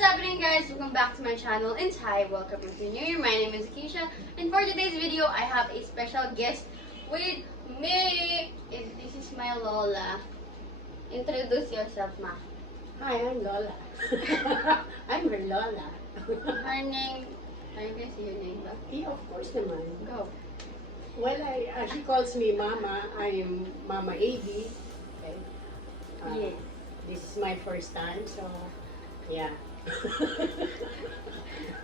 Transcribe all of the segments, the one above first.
What's happening, guys? Welcome back to my channel and hi, welcome to New Year. My name is Keisha, and for today's video I have a special guest with me. And this is my Lola. Introduce yourself, ma. Hi, I'm Lola. I'm her Lola. Her name, can you say your name ba? Yeah, of course naman. Go. Well, she calls me Mama. I'm Mama AB. Okay. Yes. This is my first time, so yeah.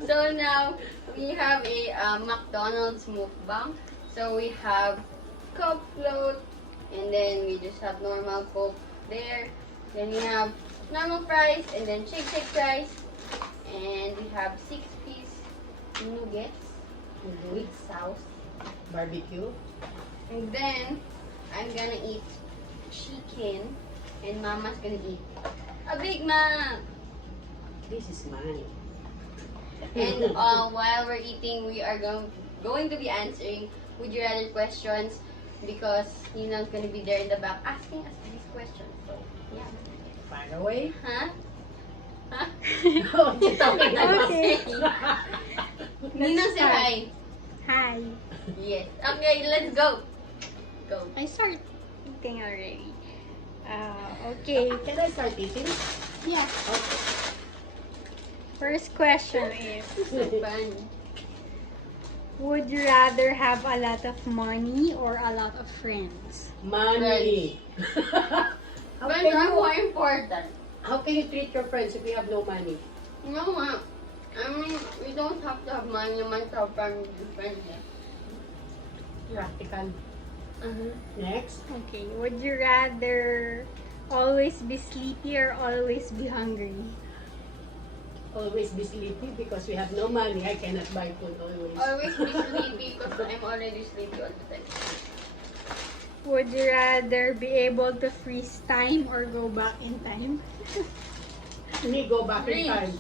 So now we have a McDonald's mukbang. So we have Coke float, and then we just have normal Coke there. Then we have normal fries, and then shake fries, and we have 6-piece nuggets with sauce. Barbecue. And then I'm gonna eat chicken, and Mama's gonna eat a Big Mac. This is mine. And while we're eating, we are going to be answering would you rather questions because Nina's gonna be there in the back asking us these questions. So yeah. Far away. Huh? Huh? Oh, you're talking about Okay. Nina, say hi. Hi. Yes. Okay, let's go. Go. I start eating already. Okay. Can I start eating? Yeah. Okay. First question is, So fun. would you rather have a lot of money or a lot of friends? Money. how, Friends can are more you, important. how can you treat your friends if you have no money? No, ma. I mean, we don't have to have money naman to have family and friends. Practical. Uh-huh. Next. Okay. Would you rather always be sleepy or always be hungry? Always be sleepy because we have no money. I cannot buy food always. Always be sleepy because I'm already sleepy all the time. Would you rather be able to freeze time or go back in time? Me go back Freeze. in time.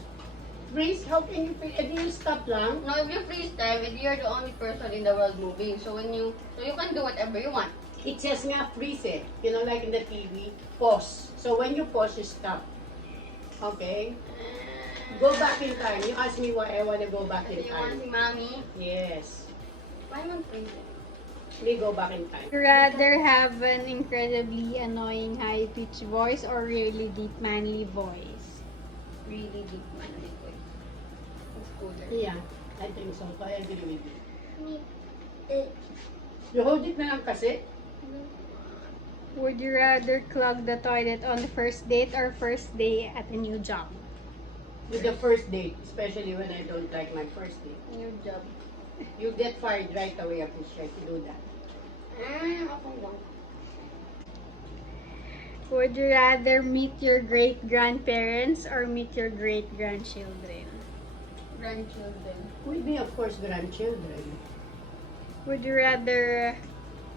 Freeze? How can you freeze? Eh, you stop lang? No, if you freeze time, you're the only person in the world moving. So you can do whatever you want. It says nga freeze eh. You know, like in the TV, pause. So when you pause, you stop. Okay? Go back in time. You ask me why I want to go back in You want time. si mommy? Yes. Why not freeze it? Me go back in time. Would you rather have an incredibly annoying high-pitched voice or really deep manly voice? Really deep man this way. It's cooler. Yeah, I think so. I agree with you. Me. You hold it na lang kasi. Would you rather clog the toilet on the first date or first day at a new job? With the first date, especially when I don't like my first date. New job. You get fired right away if you try to do that. Okay lang. Would you rather meet your great-grandparents or meet your great-grandchildren? Grandchildren. With me, of course, grandchildren. Would you rather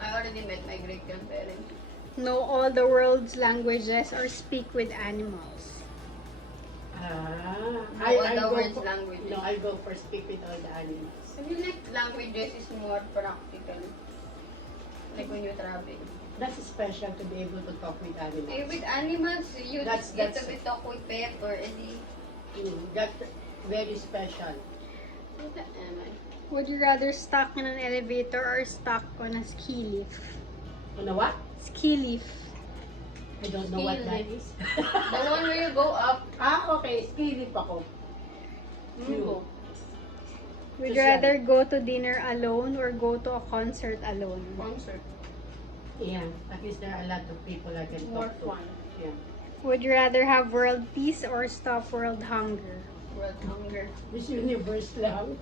I already met my great-grandparents. know all the world's languages or speak with animals? All the world's languages. No, I go for speak with all the animals. I feel like languages is more practical. Like when you travel. That's special to be able to talk with animals. Eh, with animals, you That's- just get to that's- be talk with pet or any. That's very special. What am I? Would you rather stuck in an elevator or stuck on a ski lift? Ano what? Ski lift. I don't know what that is. The one where you go up. Okay. Ski lift ako. You go. Would you rather go to dinner alone or go to a concert alone? Concert. Yeah. At least there are a lot of people I can More talk to. fun. Yeah. Would you rather have world peace or stop world hunger? World hunger. This universe lang.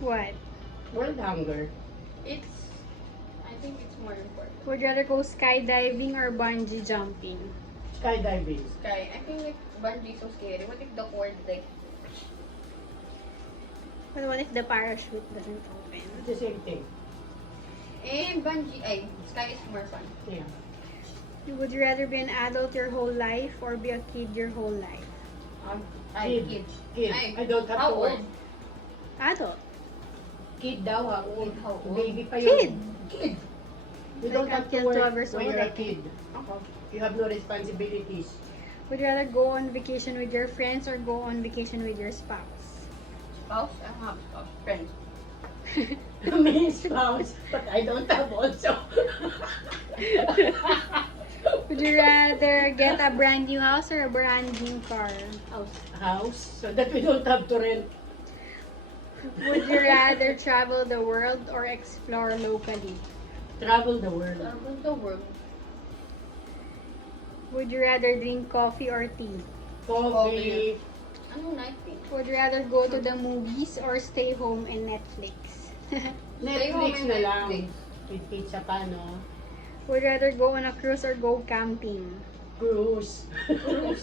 What? World hunger. I think it's more important. Would you rather go skydiving or bungee jumping? Skydiving. Sky. I think like bungee so scary. What if the cord like But what if the parachute doesn't open? It's the same thing. bungee sky is more fun. Yeah. Would you rather be an adult your whole life or be a kid your whole life? Kid. Kid. Ay, I don't have how to work. old? Adult. Kid daw, how old? Kid, how old? Baby pa yun. Kid. Kid. You Like don't have to until work 12 years when old, you're I a kid. Okay. You have no responsibilities. Would you rather go on vacation with your friends or go on vacation with your spouse? Spouse? I have spouse. Friends. Me spouse, but I don't have also. Would you rather get a brand new house or a brand new car? House, so that we don't have to rent. Would you rather travel the world or explore locally? Travel the world. Travel the world. Would you rather drink coffee or tea? Coffee. Ano night thing? Would you rather go to the movies or stay home and Netflix? Stay home Netflix and na lang. Netflix. With pizza pa, no? Would you rather go on a cruise or go camping? Cruise. Cruise.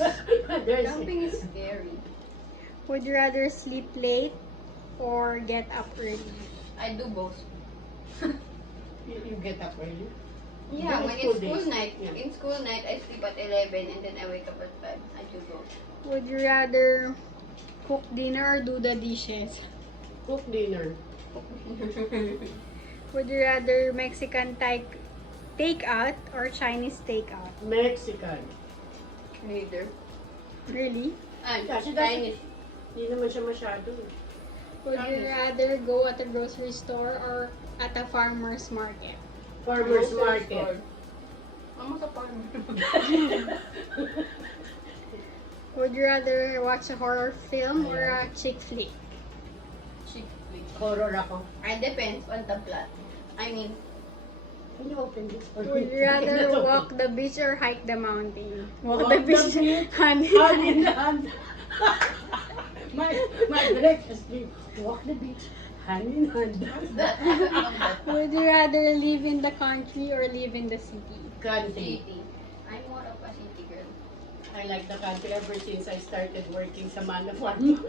There's Camping is scary. Would you rather sleep late or get up early? I do both. you get up early. Yeah, Then when school it's school days. night, Yeah. in school night, I sleep at 11 and then I wake up at 5. I do both. Would you rather cook dinner or do the dishes? Cook dinner. Would you rather Mexican takeout or Chinese takeout? Mexican. Neither. Really? Yeah, she doesn't- Chinese. Hindi naman siya masyado. Would you rather go at a grocery store or at a farmer's market? Farmer's market. Ano sa farmer? Would you rather watch a horror film or a chick flick? Chick flick. Horror ako. It depends on the plot. I mean, Can you open this for me? Would you rather Can you walk the beach or hike the mountain? Walk the beach. Hand in Hand in hand. hand. my breakfast dream. Walk the beach. Hand in hand. that. Would you rather live in the country or live in the city? Country. City. I'm more of a city girl. I like the country ever since I started working sa Mana Farm.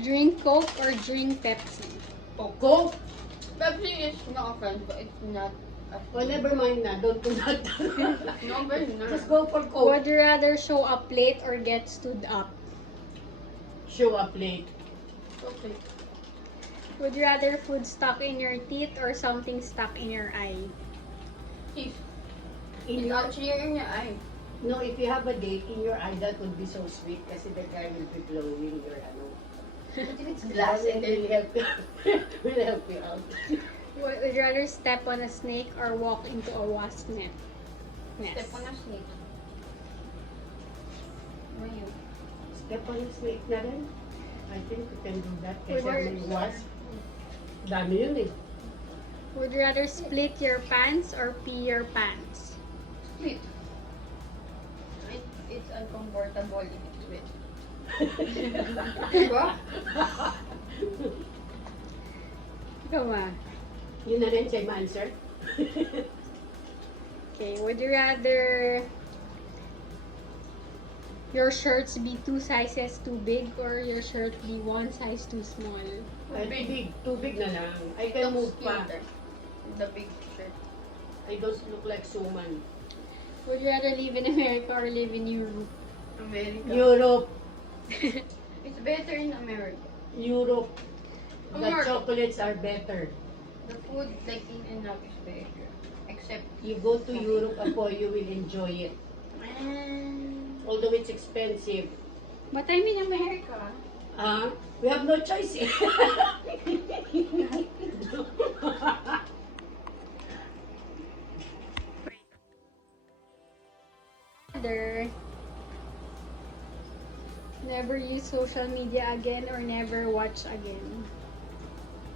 Drink Coke or drink Pepsi? Coke. Pepsi is not offense, but it's not a Oh, never mind na. Don't do that. No, but no. Just go for Coke. Would you rather show up late or get stood up? Show up late. Okay. Would you rather food stuck in your teeth or something stuck in your eye? Teeth. In It's your, actually in your eye. no, if you have a date in your eye, that would be so sweet kasi the guy will be blowing your ano. But if it's glass and will then help you. will help you out. Would you rather step on a snake or walk into a wasp net? step on a snake. What you? Step on the snake na rin. I think we can do that. Wait, Kasi where- may wasp. Dami yun eh. Would you rather split your pants or pee your pants? Split. It's uncomfortable if it's wet. Diba? Come on. Yun na rin same answer. Okay, would you rather your shirts be 2 sizes too big or your shirt be 1 size too small? Ay, too big na lang. I can move pa. The big shirt. I don't look like Suman. Would you rather live in America or live in Europe? America. Europe. It's better in America. Europe. The America. chocolates are better. The food like in and out is better. Except You go to Europe, Apo, you will enjoy it. Although it's expensive. But I'm in America. We have no choice eh. Rather never use social media again or never watch again.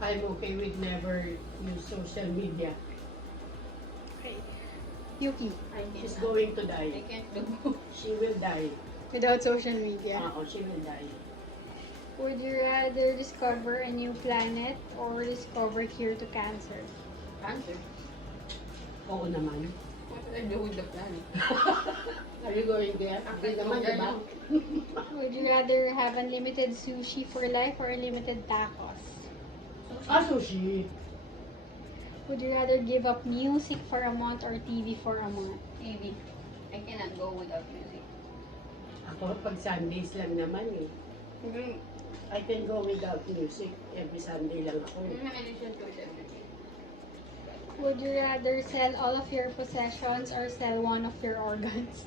I'm okay with never use social media. Okay. Yuki, She's going to I die. can't do. She will die. without social media. She will die. Would you rather discover a new planet or discover cure to cancer? Answer. Oo naman. What do I do with the planet? Are you going there? Hindi naman, di ba? Would you rather have unlimited sushi for life or unlimited tacos? Sushi. Would you rather give up music for a month or TV for a month? TV. I cannot go without music. Ako, pag Sundays lang naman eh. Mm-hmm. I can go without music. Every Sunday lang ako. I listen to it every day. Would you rather sell all of your possessions or sell one of your organs?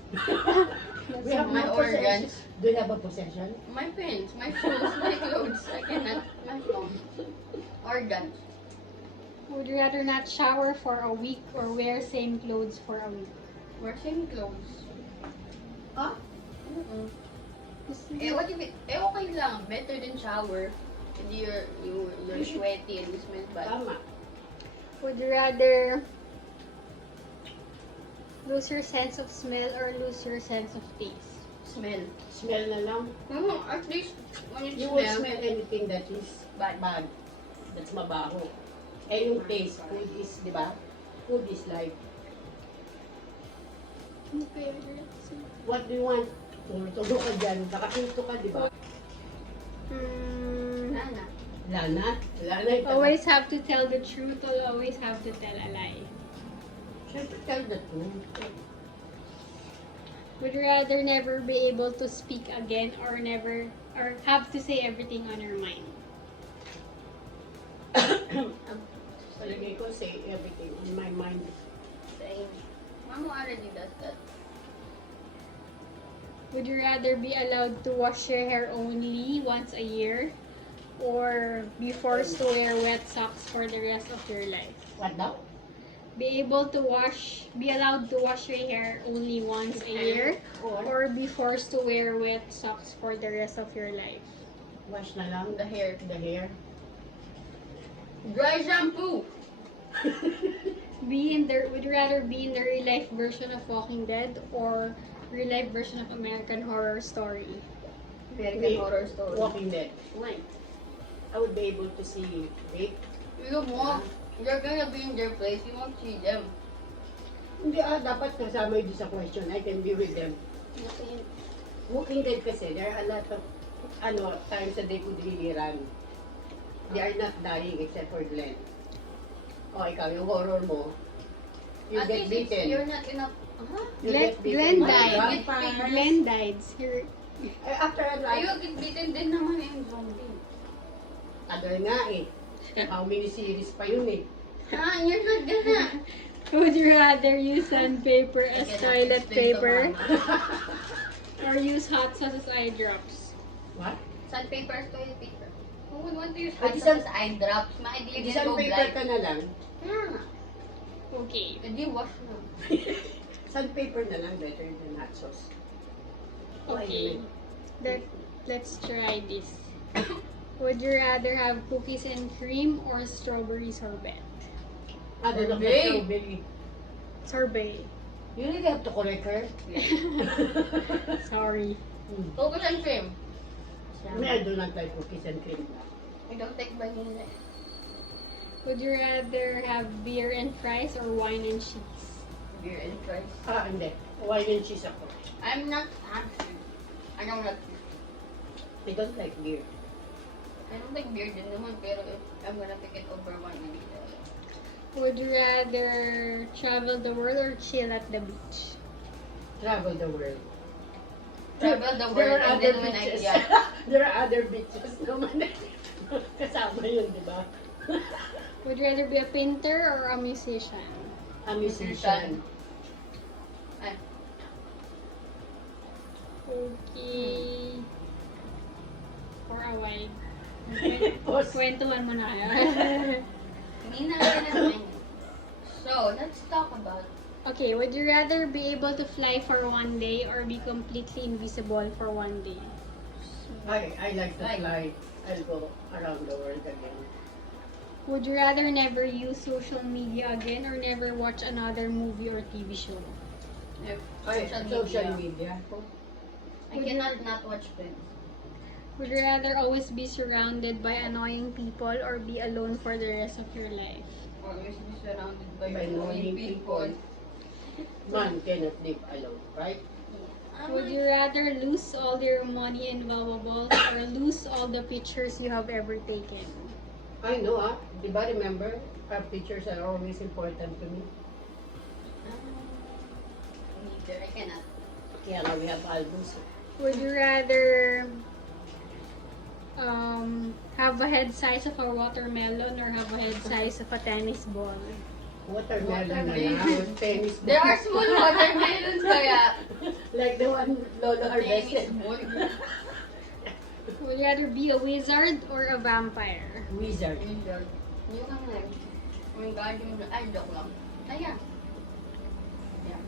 We have My no organs. possession. Do you have a possession? My pants, my shoes, my clothes. I cannot. My phone. Organs. Would you rather not shower for a week or wear same clothes for a week? Wear same clothes. Huh? Eh, what if it, okay lang. Better than shower. Hindi you're sweaty and you smell bad. Tama. Would you rather lose your sense of smell or lose your sense of taste? Smell. Smell na lang. No, at least when You you will smell, smell anything that is bad. bad. That's mabaho. Eh yung taste, food is, di ba? Food is life. What do you want? Tulo ka dyan. Nakapinto ka, di ba? Sana. Lana? Lana yung Always have to tell the truth or always have to tell a lie? Siyempre, tell the truth. Would you rather never be able to speak again or have to say everything on your mind? Palagay ko, say everything on my mind. Same. Mama already does that. Would you rather be allowed to wash your hair only once a year or be forced to wear wet socks for the rest of your life? What daw? Be allowed to wash your hair only once a year or be forced to wear wet socks for the rest of your life? Wash na lang. The hair. The hair. Dry shampoo. Would you rather be in the real life version of Walking Dead or real life version of American Horror Story? American Horror Story. Walking Dead. Why? I would be able to see rape. You won't. You're gonna be in their place. You won't see them. Hindi dapat kasama yun sa question. I can be with them. Okay. Walking Dead kasi, there are a lot of times that they could really run. They are not dying except for Glenn. O, ikaw, yung horror mo, you At get least beaten. you're not enough. You get beaten Glenn by died. vampires. Glenn died. After a Ay, while, you get beaten din naman yung zombie. other nga eh. How many series pa yun eh. You're not gonna. Would you rather use sandpaper I as cannot toilet explain to paper Mama. or use hot sauce as eye drops? What? Sandpaper, toilet paper. Who would want to use Ay, hot di sauce as eye drops? Maidili din Isang go paper blind. ka na lang. Yeah. Okay. Hindi wash na. Sandpaper na lang better than hot sauce. Okay. Let's try this. Would you rather have cookies and cream or strawberry sorbet? Other than the Sorbet. strawberry. Sorbet. You really have to correct her. Sorry. Focus on cream. I do not like cookies and cream. I don't take vanilla. Would you rather have beer and fries or wine and cheese? Beer and fries. Hindi. Wine and cheese ako. I'm not actually. I don't like beer. I don't like beer. I don't like beer din naman, pero if I'm gonna pick it over wine and beer. Would you rather travel the world or chill at the beach? Travel the world. Travel the There world are and other then when I beaches. yeah. There are other beaches naman. Kasama yun, di ba? Would you rather be a painter or a musician? A musician. Ay, Okay. For a while. Pause. Kwentuhan mo na. hindi na naman. So, let's talk about Okay, would you rather be able to fly for one day or be completely invisible for one day? I like to fly. I'll go around the world again. Would you rather never use social media again or never watch another movie or TV show? if Social media. I cannot not watch films. Would you rather always be surrounded by annoying people or be alone for the rest of your life? Always be surrounded by By annoying annoying people. Man cannot live alone, right? Would you rather lose all your money and valuables or lose all the pictures you have ever taken? I know, Di ba remember? Our pictures are always important to me. Neither. I cannot. Kaya nga we have albums. Would you rather have a head size of a watermelon or have a head size of a tennis ball? Watermelon na Watermelon. lang. Tennis ball. There are small watermelons kaya. Like the one Lolo Tennis harvested. ball. Would you rather be a wizard or a vampire? Wizard. Yung ano lang. Yung guardian, ay, joke lang. Ayan. Yeah.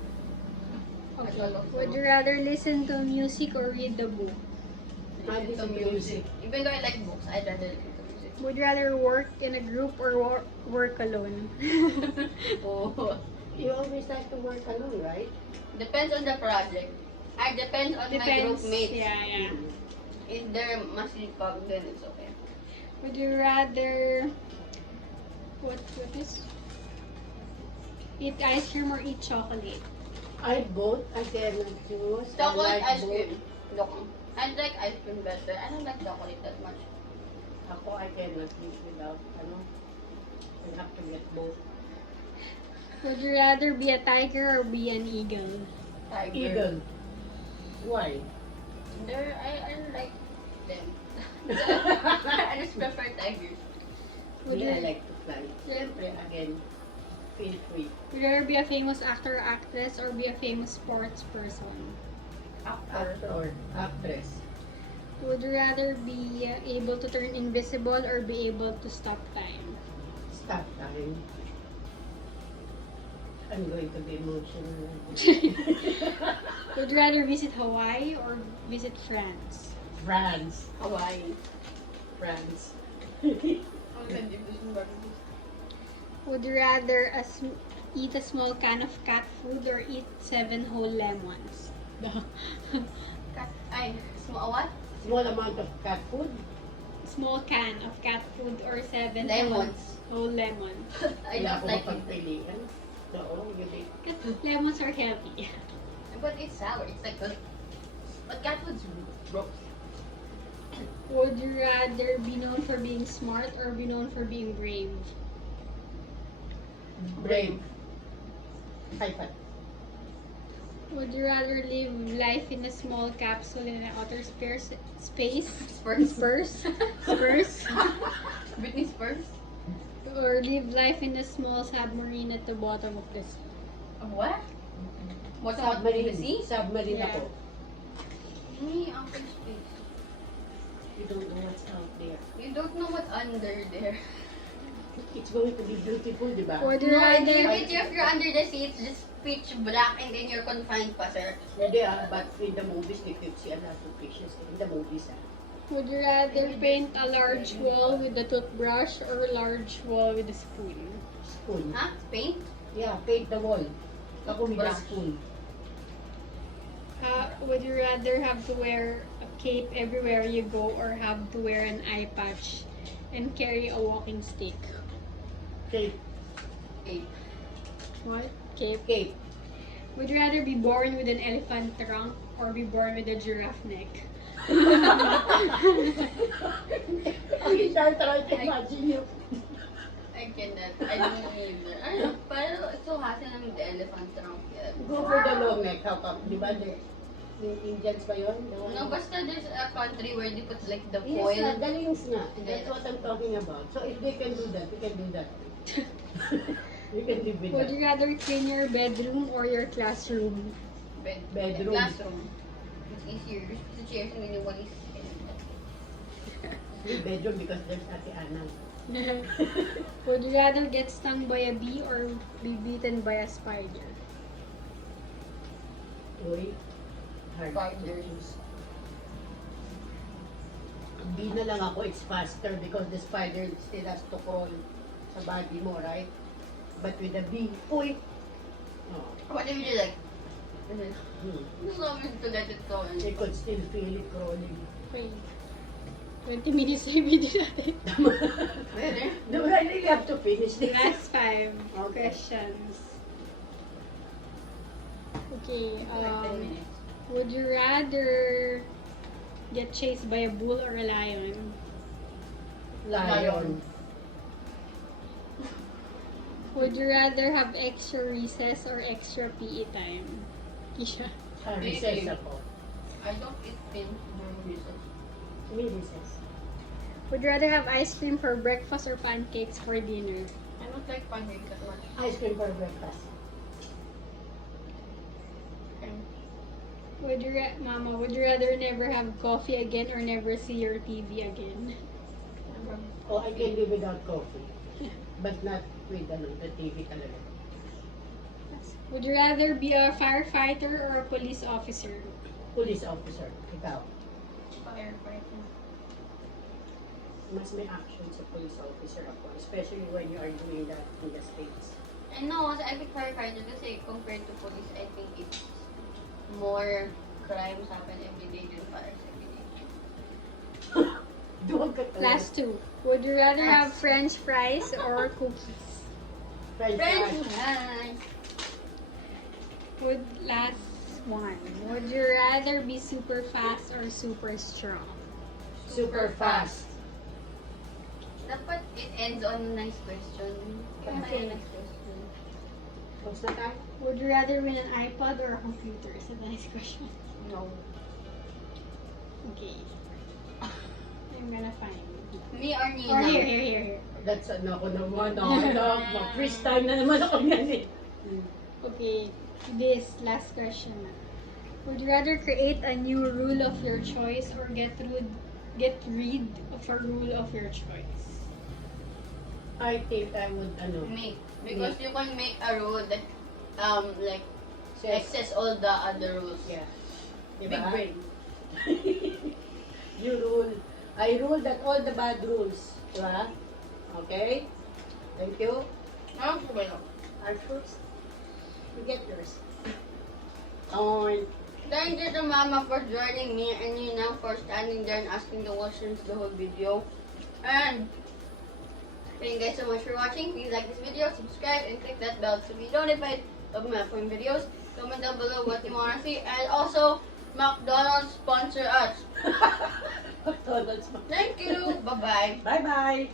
Okay. Would you rather listen to music or read the book? Listen Listen to to music. Even though I like books, I'd rather listen to music. Would you rather work in a group or work alone? Oh. You always like to work alone, right? Depends on the project. I depends on my group mates. Yeah. If they're masipag, then it's okay. Would you rather what is? Eat ice cream or eat chocolate? I both. I cannot choose. Chocolate I like ice both. cream. Look, I like ice cream better. I don't like chocolate that much. Ako, I cannot live without, I have to get both. Would you rather be a tiger or be an eagle? Tiger. Eagle. Why? I like them. I just prefer tigers. Would Me, you, I like to fly. Siyempre, again, feel free. would you rather be a famous actor or actress or be a famous sports person? Actor, actress. Would you rather be able to turn invisible or be able to stop time? Stop time. I'm going to be emotional. Would you rather visit Hawaii or visit France? France. Hawaii. France. Would you rather eat a small can of cat food or eat 7 whole lemons? Cat, ay, small what? Small amount of cat food. Small can of cat food or 7 Lemons. whole lemon. I Wala don't ko like it. mapagpilian. Oo, yun eh. Lemons are healthy. But it's sour. It's like the... But cat food's gross. Would you rather be known for being smart or be known for being brave? Brave. High five. Would you rather live life in a small capsule in an outer space? Spurs. Spurs? Britney Spurs? Or live life in a small submarine at the bottom of the sea? What? What's up with the sea? Submarine Yeah. ako. Me, outer space. You don't know what's out there. You don't know what's under there. It's going to be beautiful, di ba? Would you No, rather... if you're under the sea, it's just pitch black and then you're confined pa, sir. Hindi but in the movies, they could see a lot of pictures in the movies. Would you rather paint a large wall with a toothbrush or a large wall with a spoon? Spoon. Huh? Paint? Yeah, paint the wall. Ako with a Brush. spoon. Would you rather have to wear a cape everywhere you go or have to wear an eye patch and carry a walking stick? Cape. Paint. What? Cape. Cape. Would you rather be born with an elephant trunk or be born with a giraffe neck? I can't try to imagine you. I cannot. I don't either. Ano, parang so hassle namin the elephant trunk. Yeah. Go for the long neck. How come? Di ba? Yung Indians ba yun? The one- No, basta there's a country where they put like the Yes, foil. nga, the links nga. That's what I'm talking about. So if they can do that, we can do that. You can live with Would that. you rather clean your bedroom or your classroom? Bedroom. Classroom. It's easier. You're supposed to chairs and then you want to Yung bedroom because there's Ate Ana. Would you rather get stung by a bee or be bitten by a spider? Uy, hard to Spiders. choose. Bee na lang ako, it's faster because the spider still has to crawl sa body mo, right? But with the bee, uy! Oh, What if you do like? hmm. Just want me to let it go. And They could still feel it crawling. Okay. 20 minutes na yung video natin. Really? No, I really have to finish this. Last 5 Okay. questions. Okay, Like 10 minutes. would you rather get chased by a bull or a lion? Lion. Would you rather have extra recess or extra PE time? Kisha. Recess ako. I don't eat pin during recess. Me recess. Would you rather have ice cream for breakfast or pancakes for dinner? Ano? don't like pancake that much. Ice cream for breakfast. Mama, would you rather never have coffee again or never see your TV again? Oh, I can live without coffee. But not with the TV talaga. Would you rather be a firefighter or a police officer? Police officer, ikaw. Firefighter. Mas may action sa police officer ako. Especially when you are doing that in the States. And no, I think firefighter kasi compared to police, I think it's more crimes happen every day than fires every day. Doon ka talaga. Last two. Would you rather have French fries or cookies? French French fries. fries. Last one. Would you rather be super fast or super strong? Super fast. Dapat it ends on a nice question. Okay. Next question. Tapos na tayo? Would you rather win an iPod or a computer? Is a nice question. No. Okay. I'm gonna find it. Me or Or Nina? here. That's ano ko naman. First time na naman ako yan eh. Okay, this last question na. Would you rather create a new rule of your choice or get rid of a rule of your choice? I think I would Make. Because you can make a rule that like says, excess all the other rules. yeah. Big Diba? brain. You rule. I rule that all the bad rules. Diba? Okay? Thank you. Ano po ba yun? Our first. You get yours. On. Thank you to Mama for joining me and Nina for standing there and asking the questions the whole video. And thank you guys so much for watching. Please like this video, subscribe, and click that bell to be notified of my upcoming videos. Comment down below what you want to see. And also, McDonald's sponsor us. McDonald's. Thank you. Bye-bye. Bye-bye.